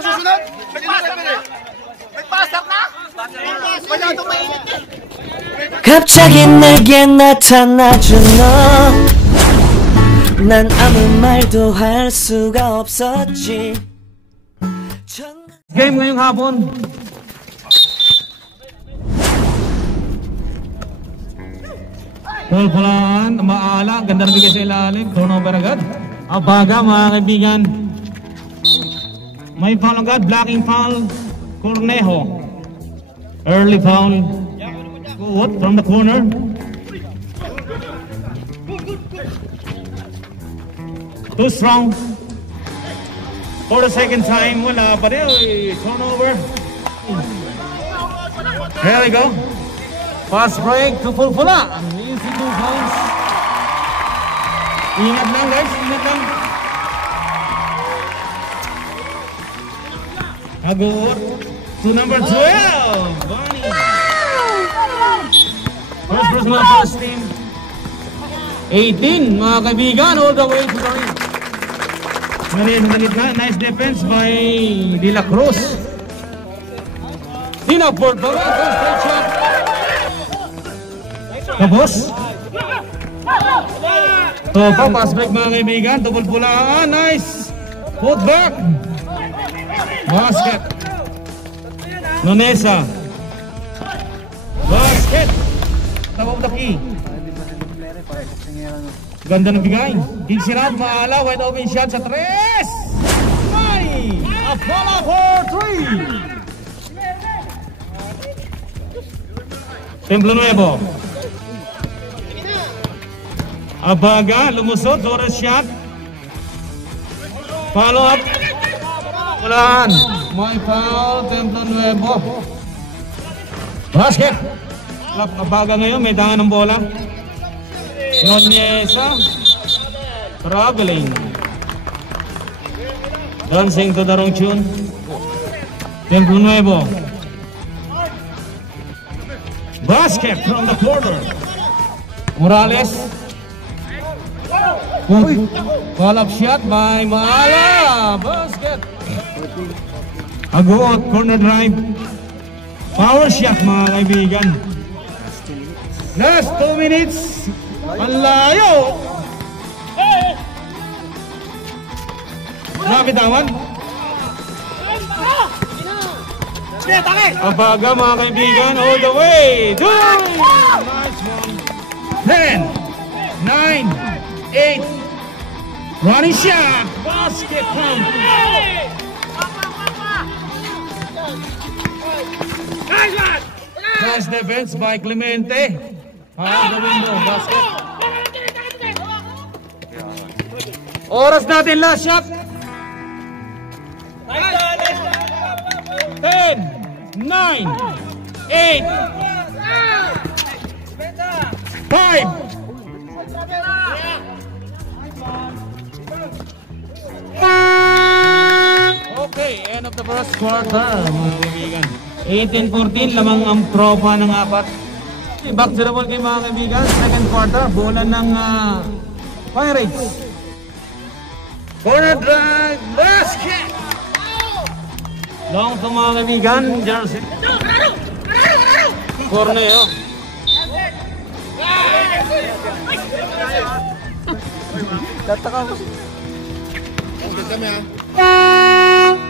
masusunod? Nagpasak na? Wala itong mainit eh. 갑자기 내게 나타나준 너. 난 아무 말도 할 수가 없었지. Game ngayong hapon. Pulaan, maala, ganda na bigay sa ilalim, turnover agad. Abaga mga kaibigan. May foul agad, blocking foul, Cornejo. Early foul, good from the corner. Too strong. For the second time, wala pa rin, turnover. There we go. Fast break to Pulpula. Easy 2 points. Ingat lang guys, ingat lang. Agot to number 12. Bonnie. First person of first team. 18 mga kaibigan, all the way to the ring. Nice defense by De La Cruz. Tina Portola, first shot. Tapos Topa, pass break mga kaibigan. Double pulaan, nice put back. Basket Nonesa. Basket top of the key. Ganda ng bigay. King Sirab, maala, wide open shot sa 3. May Apollo for 3. Templo Nuevo. Abaga, lumusot, Torres shot. Follow up. Walaan. May foul, Templo Nuevo. Basket. Abaga ngayon, may tangan ng bola. Nonyesa. Traveling. Dancing to the wrong tune. Templo Nuevo. Basket from the corner. Morales. Follow-up shot by Maala. Basket. Agot, corner drive. Power shot mga kaibigan. Last 2 minutes. Ang layo. Nabitawan. Abaga mga kaibigan, all the way. Nice one. 10, 9, 8. Running shot. Basket count. Nice defense by Clemente. Out the window. Basket. Oras natin last shot. 10, 9, 8, 5, 4, 3, 2, 1. Okay, end of the first quarter mga kaibigan. 18-14, lamang ang tropa ng 4. Back to the ball game mga kaibigan. Second quarter, bola ng Pirates. Corner drive, basket! Long to mga kaibigan, Jersey. Corneo. Tataka ko.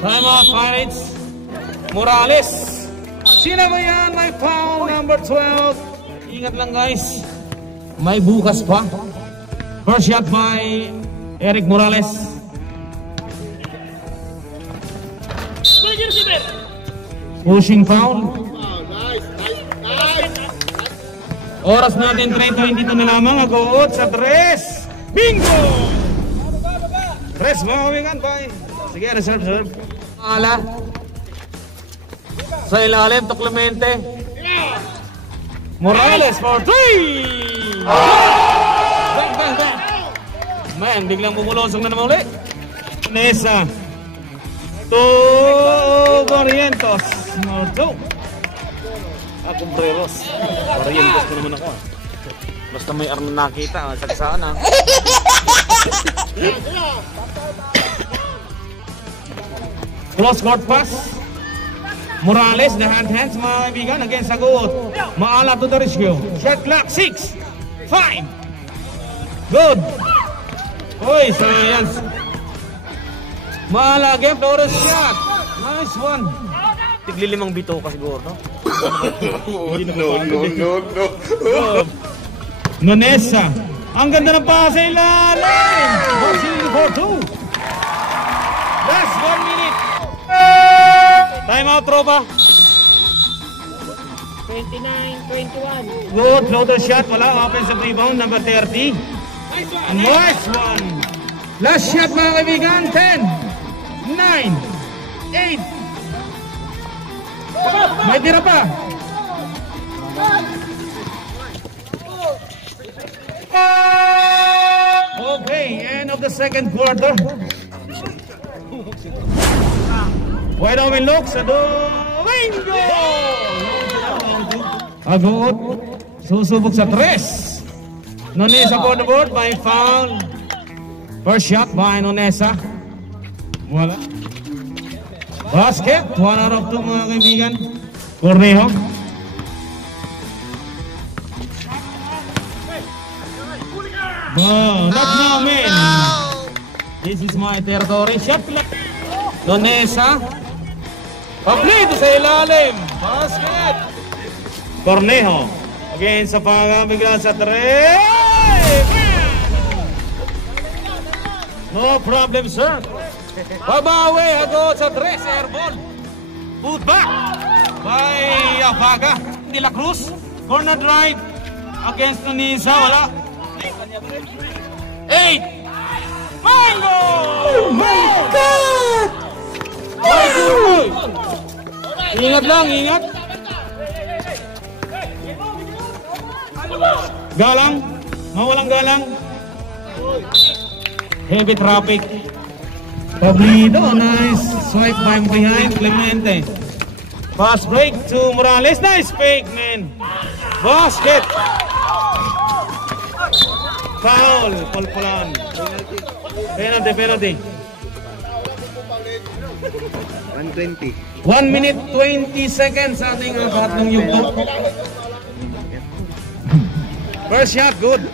Time out, Pirates. Morales. Sino ba yan? May foul, number 12. Ingat lang guys. May bukas pa. First shot by Eric Morales. Pushing foul. Oras natin 3:22 na lamang. Agoot sa 3. Bingo! Press mga kaibigan, bye. Sige, reserve. Ala. Sa ilalim to Clemente. Morales for 3. Bang. Man, biglang bumulonsong na naman ulit. Nesa. To Barrientos. Number 2. Cumbreros. Barrientos ko naman ako. Basta may arm na nakita, sagsaan ha. Cross court pass. Morales, the hands mga kaibigan against Agot. Maala to the rescue. Shot clock, 6, 5. Good. Uy, science. Maala again, Flores shot. Nice one. Tigli-5 bito ka siguro, no? No. Nonesa. Ang ganda ng pasa ilalim. Boxing for 2. Last 1 minute. Time out, tropa. 29-21. Good, floater shot. Wala, offensive rebound, number 30. Nice one. Last shot, mga kaibigan. 10, 9, 8. May tira pa. Okay, end of the second quarter. Wide open look sa Domingo! Agot, susubok sa 3. Nonesa for the board by foul. First shot by Nonesa. Wala. Basket, 1 out of 2 mga kaibigan. Cornejo. Not now, man. This is my territory. Shot clock. Nonesa. Pablito sa ilalim. Basket. Cornejo. Again sa pangabigla sa 3. No problem, sir. Babawi. Agot sa 3. Airball. Put back. By Apaga. De La Cruz. Corner drive. Against Nonesa. Wala. 8. Mango! Oh my God! Ingat lang, ingat. Galang, mawalang galang. Heavy traffic. Pablito, nice swipe by behind Clemente. Pass break to Morales, nice fake, man. Basket. Foul, Polpolan. Penalty. 120. 1 minute 20 seconds sa ating pangatlong yugto. First shot, good.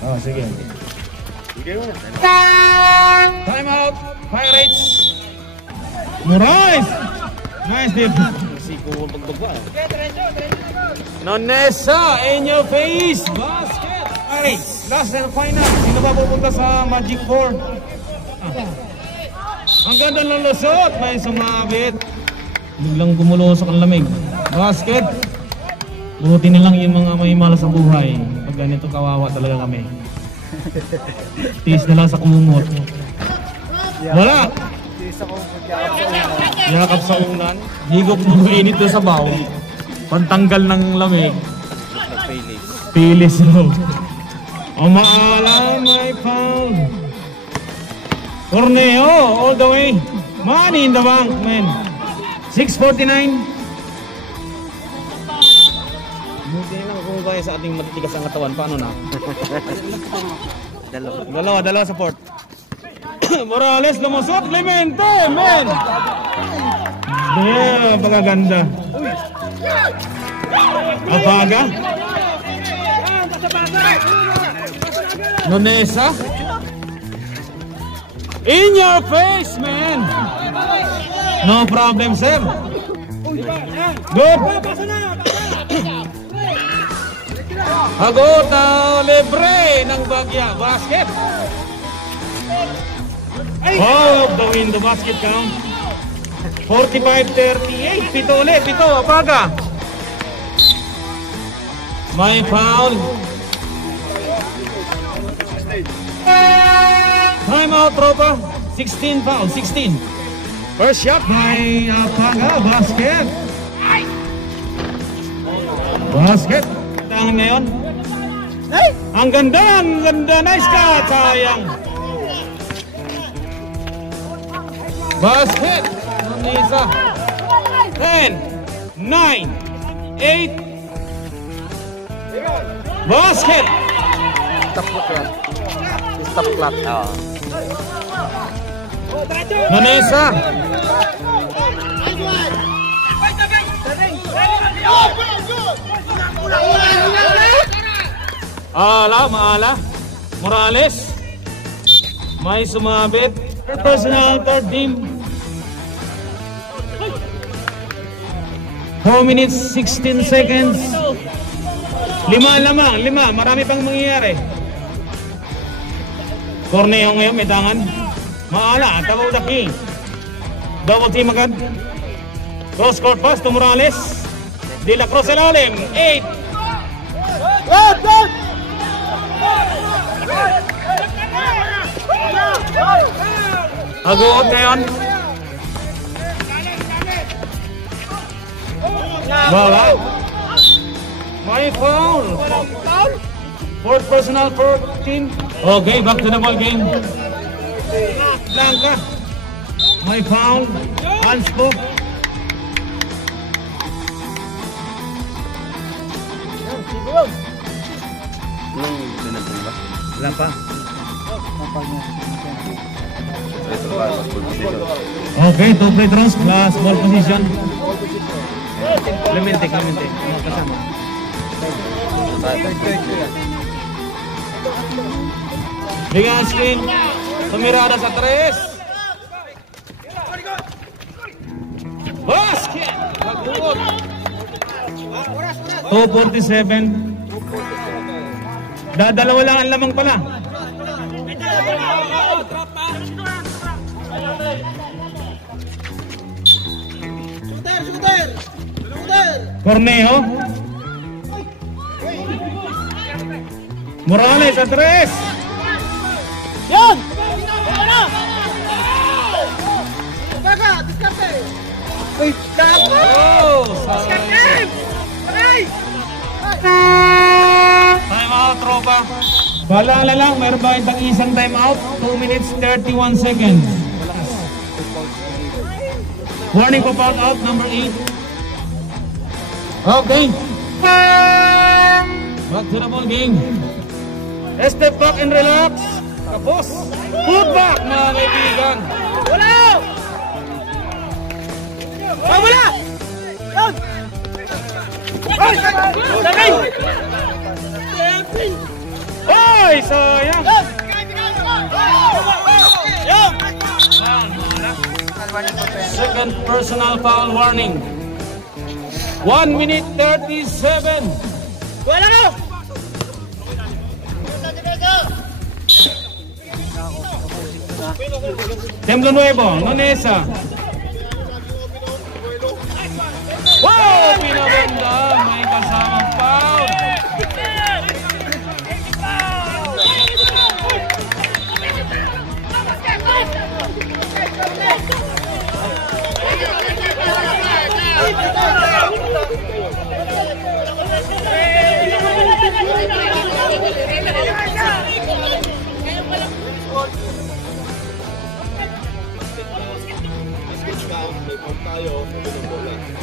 Oh, sige. Time out, Pirates. Morales. Nice dip. Siko pagbagwa. Nonesa, in your face. Basket. Pirates. Last and final. Sino ba pupunta sa Magic 4? Ang ganda ng lusot. May sumabit. Biglang gumulusok ang lamig. Basket. Buti na lang yung mga may malas sa buhay. Pag ganito kawawa talaga kami. Tiis na lang sa kumumot. Wala. Yakap sa ulan. Higop mo init doon sa baw. Pantanggal ng lamig. Pilis mo. Umaala, may foul. Corneo, all the way. Money in the bank, man. 6:49. Buti lang kung kaya sa ating matitigas ang katawan. Paano na? Dalawa support. Morales, lumusot. Clemente, man. Yeah, pagkaganda. Apaga. Nonesa. In your face, man. No problem, sir. Good. Agota libre ng Bagya. Basket. Oh, the window basket count. 45-38. Pito ulit. Pito. Apaga. May foul. Time out, tropa. 16 foul. 16. First shot by Apaga. Basket. Basket. Ang ngayon. Ang ganda. Ang ganda. Nice cut. Sayang. Basket. Nonesa. 10, 9, 8. Basket. Stop clock. Nonesa. Maala. Morales. May sumabit. Personal third team. 4 minutes 16 seconds. 5 lamang. Marami pang mangyayari. Corneo ngayon may tangan. Maala. Tabaw the king. Double team agad. Cross court pass to Morales. De La Cruz ilalim. 8. Aguot ngayon. Wala. May foul. Fourth personal for team. Okay, back to the ball game. Blanca. May foul. Hands po. Wala pa. Okay, 2 free throws plus ball position. Clemente. Mga kasama. Bigyan screen. Tumirada sa 3. Basket! Magbuot. 2:47. Dadalawa lang ang lamang pala. Cornejo. Morales sa 3. Yan! Oh! Time out, tropa. Paalala lang, meron ba itang isang time out? 2 minutes 31 seconds. Warning for foul out, number 8. Okay. Back to the ball game. Step back and relax. Tapos. Put back, mga kaibigan. Wala! Wala! Yan! Sakay! Ay, sayang. Yan! Second personal foul warning. 1 minute 37. Wala! Templo Nuevo, Nonesa. Wow! Pinaganda. May kasamang foul.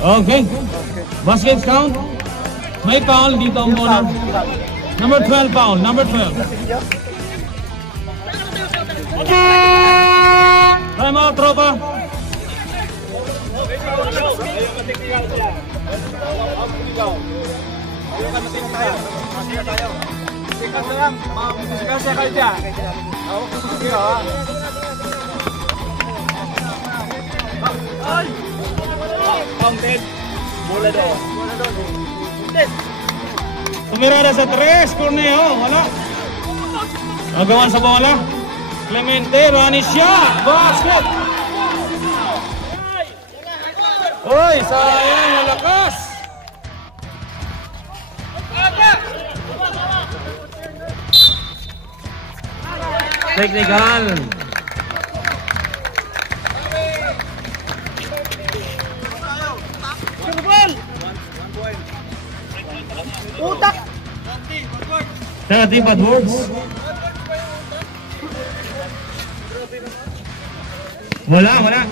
Okay. Basket count. May foul dito ang bola. Number 12 foul. Number 12. Time out, tropa. Tumirada sa 3, Corneo, wala. Agawan sa bola. Clemente, running shot, basket. Oy, sayang, malakas. Technical. Utak! 30 bad words. Wala.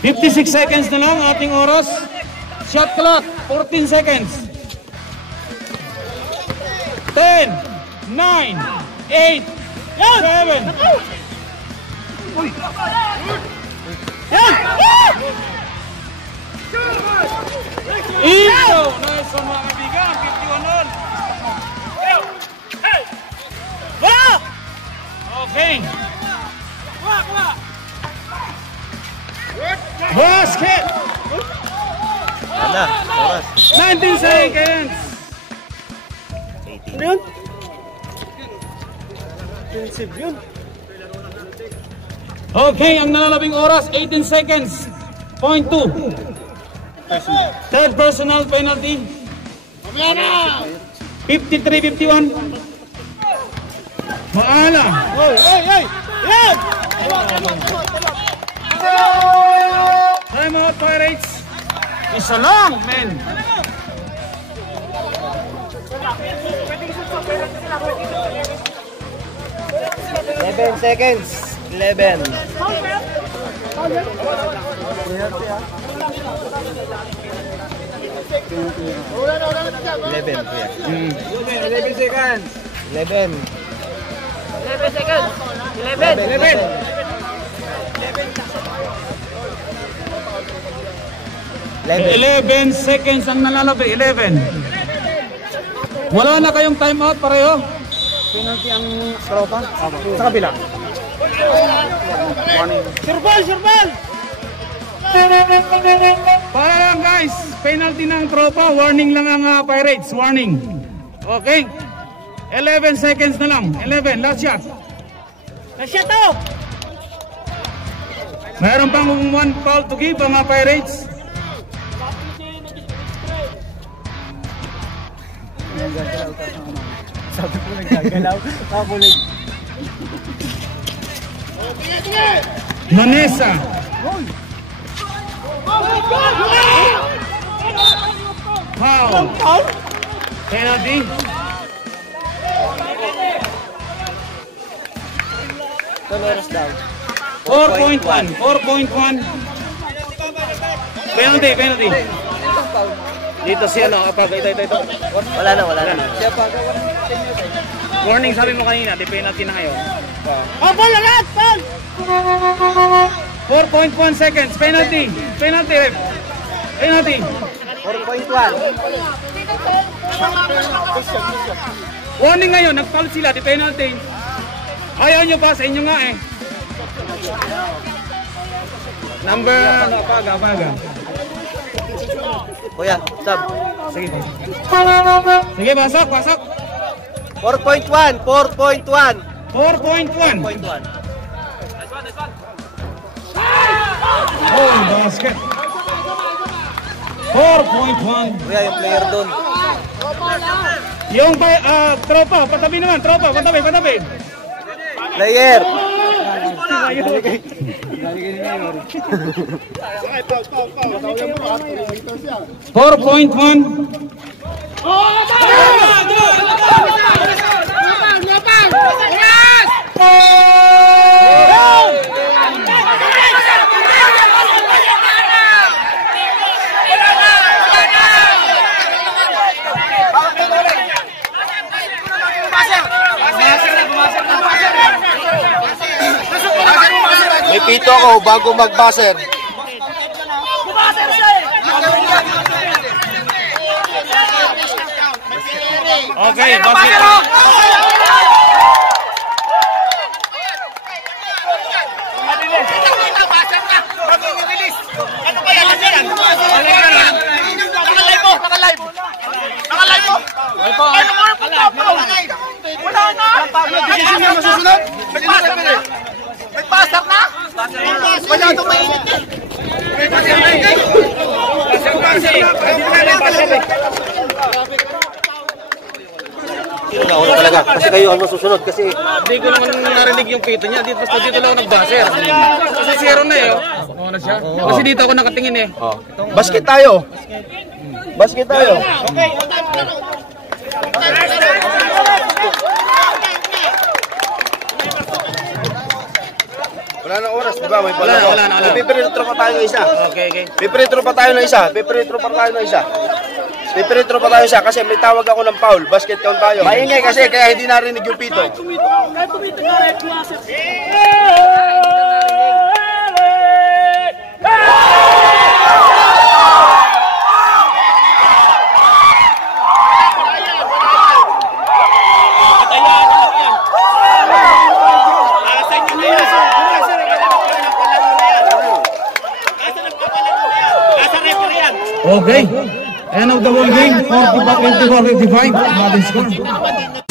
56 seconds na lang ating oras. Shot clock, 14 seconds. 10, 9, 8, 7. Ito! Nice one mga kaibigan. 51 on. Wala! Okay. Basket! Wala, oras. 19 seconds. Ano yun? Defensive yun. Okay, ang nalalabing oras, 18 seconds. Point 2. Third personal penalty. 53-51. Maala. Hey! Yan! Time out, Pirates. Isa lang, men. Seconds. 11. Eleven, kuya. 11 seconds. 11. 11 seconds. 11. 11 seconds ang nalalabi. 11. Wala na kayong time out pareho. Penalty ang tropa. Sa kabila. Surbal! Para lang guys, penalty ng tropa. Warning lang ang Pirates. Warning. Okay? 11 seconds na lang. 11, last shot. Nasya to! Mayroon pang 1 foul to give ang Pirates. Sabi ko nagagalaw. Kapulig. Manesa. Foul. Penalty. Oras daw. 4.1. 4.1. Penalty. Dito siya no, kapag ito. Wala na. Warning sabi mo kanina, di penalty na ngayon. Oh, ball lahat! Ball! 4.1 seconds, penalty, ref. Penalty. 4.1. Warning ngayon, nag-foul sila, di penalty. Ayaw nyo pa, sa inyo nga eh. Number, paga. Kuya, sub. Sige, pasok. 4.1. 4.1. 4.1. Oh, basket. 4.1. Kuya, yung player doon. Yung tropa, patabi naman, patabi. Player. 4.1. May pito ako bago mag-buzzer. Okay, basket. Nagpasak na? Masyadong mainit eh. Una talaga. Kasi kayo ang masusunod kasi Hindi ko naman narinig yung pito niya. Dito lang ako nag-buzzer. Kasi 0 na eh. Oo na siya. Kasi dito ako nakatingin eh. basket tayo. Wala na oras, di ba? Wala na. Pipiritro pa tayo ng isa. Okay. Pipiritro pa tayo ng isa kasi may tawag ako ng foul. Basket count tayo. Maingay kasi kaya hindi narinig yung pito. Okay. End of the ball game. 45-55. Natin score.